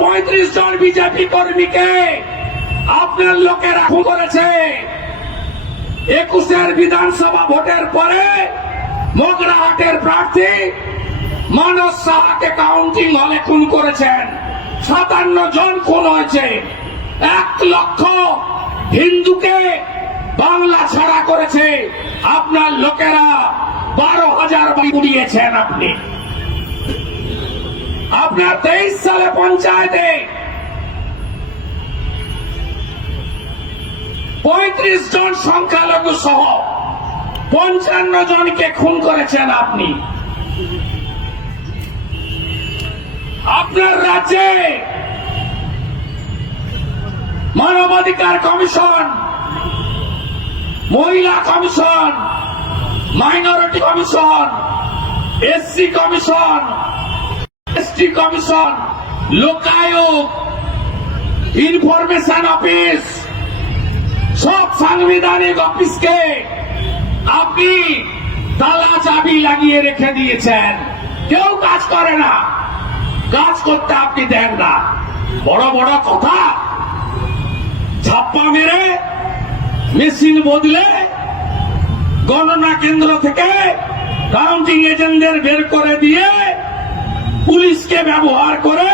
পঁয়ত্রিশ জন বিজেপি কর্মীকে আপনার লোকেরা করেছে। একুশের বিধানসভা ভোটের পরে মগরাহাটের প্রার্থী মানস সাহাকে কাউন্টিং হলে খুন করেছেন। সাতান্ন জন খুন হয়েছে। এক লক্ষ হিন্দুকে বাংলা ছাড়া করেছে। আপনার লোকেরা বারো হাজার বাড়ি উড়িয়েছেন আপনি। আপনার তেইশ সালে পঞ্চায়েতে পঁয়ত্রিশ জন সংখ্যালঘু সহ পঞ্চান্ন জনকে খুন করেছেন আপনি। আপনার রাজ্যে মানবাধিকার কমিশন, মহিলা commission, minority commission, SC commission ST commission Lokayukta information office, সব সাংবিধানিক অফিসকে আপনি তালা চাবি লাগিয়ে রেখে দিয়েছেন। কেউ কাজ করে না। কাজ করতে আপনি দেন না। বড় বড় কথা। ছাপ্পা মেরে, মেশিন বদলে গণনা কেন্দ্র থেকে কাউন্টিং এজেন্টদের বের করে দিয়ে পুলিশকে ব্যবহার করে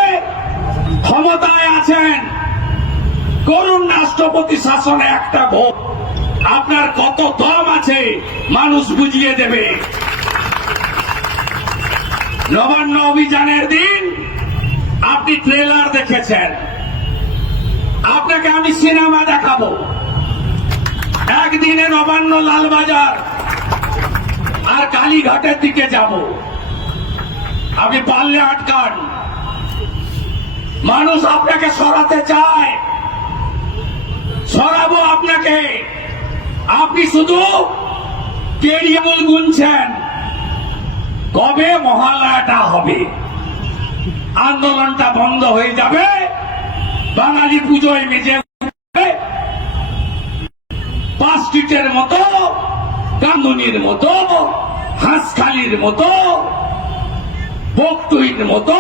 ক্ষমতায় আছেন করুন রাষ্ট্রপতি শাসনে একটা ভোট। আপনার কত দম আছে, মানুষ বুঝিয়ে দেবে। নবান্ন অভিযানের দিন আপনি ট্রেলার দেখেছেন। আপনাকে আমি সিনেমা দেখাবো। একদিনে নবান্ন লালবাজার আর কালীঘাটের দিকে যাব। আপনি পারলে আটকান। মানুষ আপনাকে সরাতে চায়। সরাবো আপনাকে। আপনি শুধু কেরিয়াবল গুনছেন। কবে মহালয়াটা হবে? আন্দোলনটা বন্ধ হয়ে যাবে। বাঙালি পুজোয় মেজে। পাঁচ মতো কান্দুনির মতো, হাঁসখালির মতো বকটুইর মতো,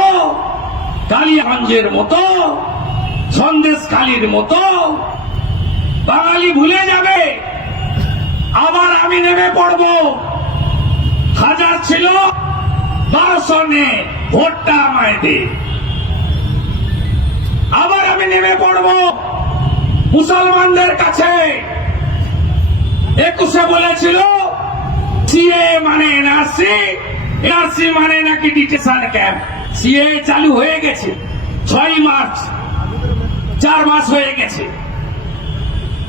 কালিয়াগঞ্জের মতো, সন্দেশখালির মতো, বাঙালি ভুলে যাবে। আবার আমি নেমে পড়ব। হাজার ছিল, বারোশো ভোটটা আমায় দে। আবার আমি নেমে পড়ব মুসলমানদের কাছে। একুশে বলেছিল, সিএ মানে এনআরসি এনআরসি মানে নাকি ডিটেশন ক্যাম্প? সিএ চালু হয়ে গেছে। ছয় মার্চ, চার মাস হয়ে গেছে।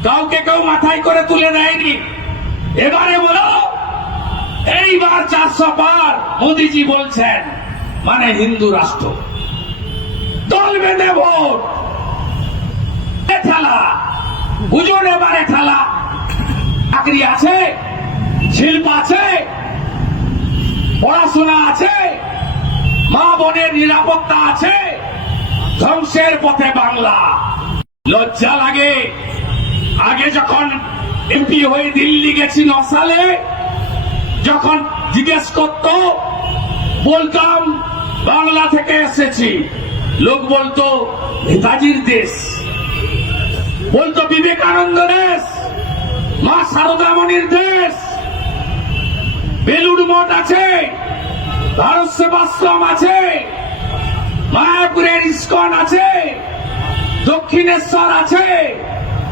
কাউকে কেউ মাথায় করে তুলে দেয়নি। এবারে বলো, এইবার চারশো পার মোদিজি বলছেন মানে হিন্দু রাষ্ট্র। দল বেঁধে ভোট। ঠেলা বুঝুন এবারে ঠেলা। চাকরি আছে, শিল্প আছে পড়াশোনা আছে, মা বোনের নিরাপত্তা আছে, ধ্বংসের পথে বাংলা। লজ্জা লাগে। আগে যখন এমপি হয়ে দিল্লি গেছি ন সালে যখন জিজ্ঞেস করত, বলতাম, বাংলা থেকে এসেছি। লোক বলতো, নেতাজির দেশ। বলতো, বিবেকানন্দ দেশ। মা সারদামণির দেশ। বেলুড় মঠ আছে। ভারত সেবাশ্রম আছে। মায়াপুরের ইস্কন আছে। দক্ষিণেশ্বর আছে।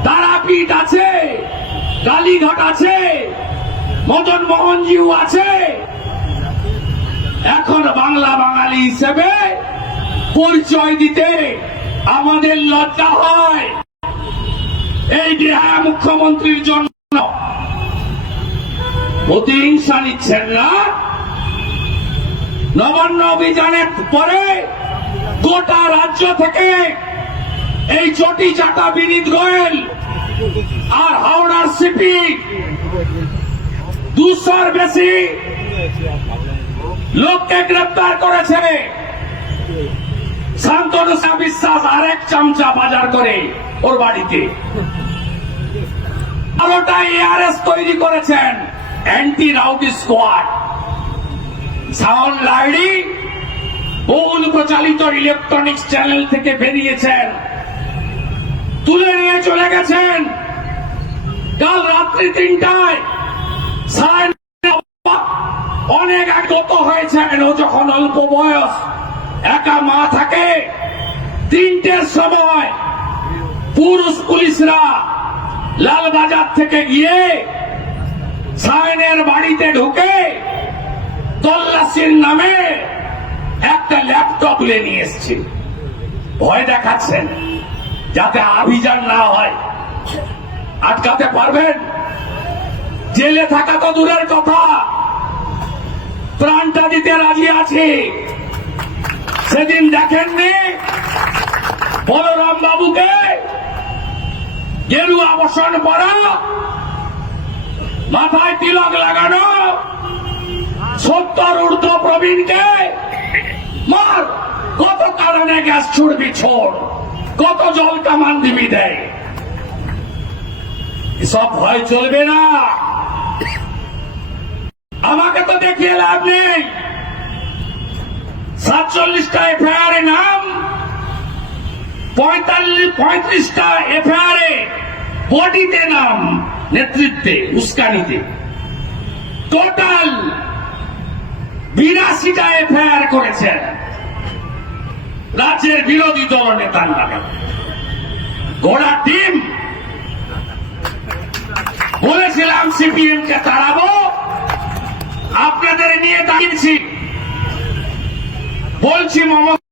তারাপীঠ আছে। কালীঘাট আছে। মদন মোহনজিউ আছে। এখন বাংলা বাঙালি হিসেবে পরিচয় দিতে আমাদের লজ্জা হয়। এই বিহার মুখ্যমন্ত্রীর জন্য প্রতিহিংসা নিচ্ছেন না? নবান্ন অভিযানের পরে গোটা রাজ্য থেকে এই চটি চাটা বিনীত গোয়েল আর হাওড়ার সিপি দুশোর বেশি লোককে গ্রেপ্তার করেছে। শান্তনু বিশ্বাস আরেক চামচা বাজার করে ওর বাড়িতে। বারোটা এআরএস তৈরি করেছেন অ্যান্টি রাউডি স্কোয়াড। সাউন্ড লাইডি বহুল প্রচালিত ইলেকট্রনিক্স চ্যানেল থেকে বেরিয়েছেন। তুলে নিয়ে চলে গেছেন। কাল রাত্রি তিনটায় অনেক আগত হয়েছেন ও যখন অল্প বয়স, একা মা থাকে, তিনটের সময় পুরুষ পুলিশরা লালবাজার থেকে গিয়ে সায়নের বাড়িতে ঢুকে তল্লাশির নামে একটা ল্যাপটপ তুলে নিয়ে এসছে। ভয় দেখাচ্ছেন, যাতে অভিযান না হয়। আটকাতে পারবেন? জেলে থাকা তো দূরের কথা। প্রাণটা দিতে রাজি আছে। সেদিন দেখেননি বলরাম বাবুকে? গেরুয়া বসন পরা, মাথায় তিলক লাগানো সত্তর ঊর্ধ্ব প্রবীণকে মার। কত কারণে গ্যাস ছুড়বি ছোড়? কত জল কামান দিবি দেয়? এসব ভয় চলবে না। আমাকে তো দেখিয়ে লাভ নেই। সাতচল্লিশটা এফআইআর নাম, পঁয়তাল্লিশ, পঁয়ত্রিশটা এফআইআর বডিতে নাম, নেতৃত্বে, উস্কানিতে। টোটাল বিরাশিটা এফআইআর করেছেন। রাজ্যের বিরোধী দল নেতার নামে। ঘোড়া টিম। বলেছিলাম সিপিএম কে তাড়াবো। আপনাদের নিয়ে দাঁড়িয়েছি। বলছি মমতা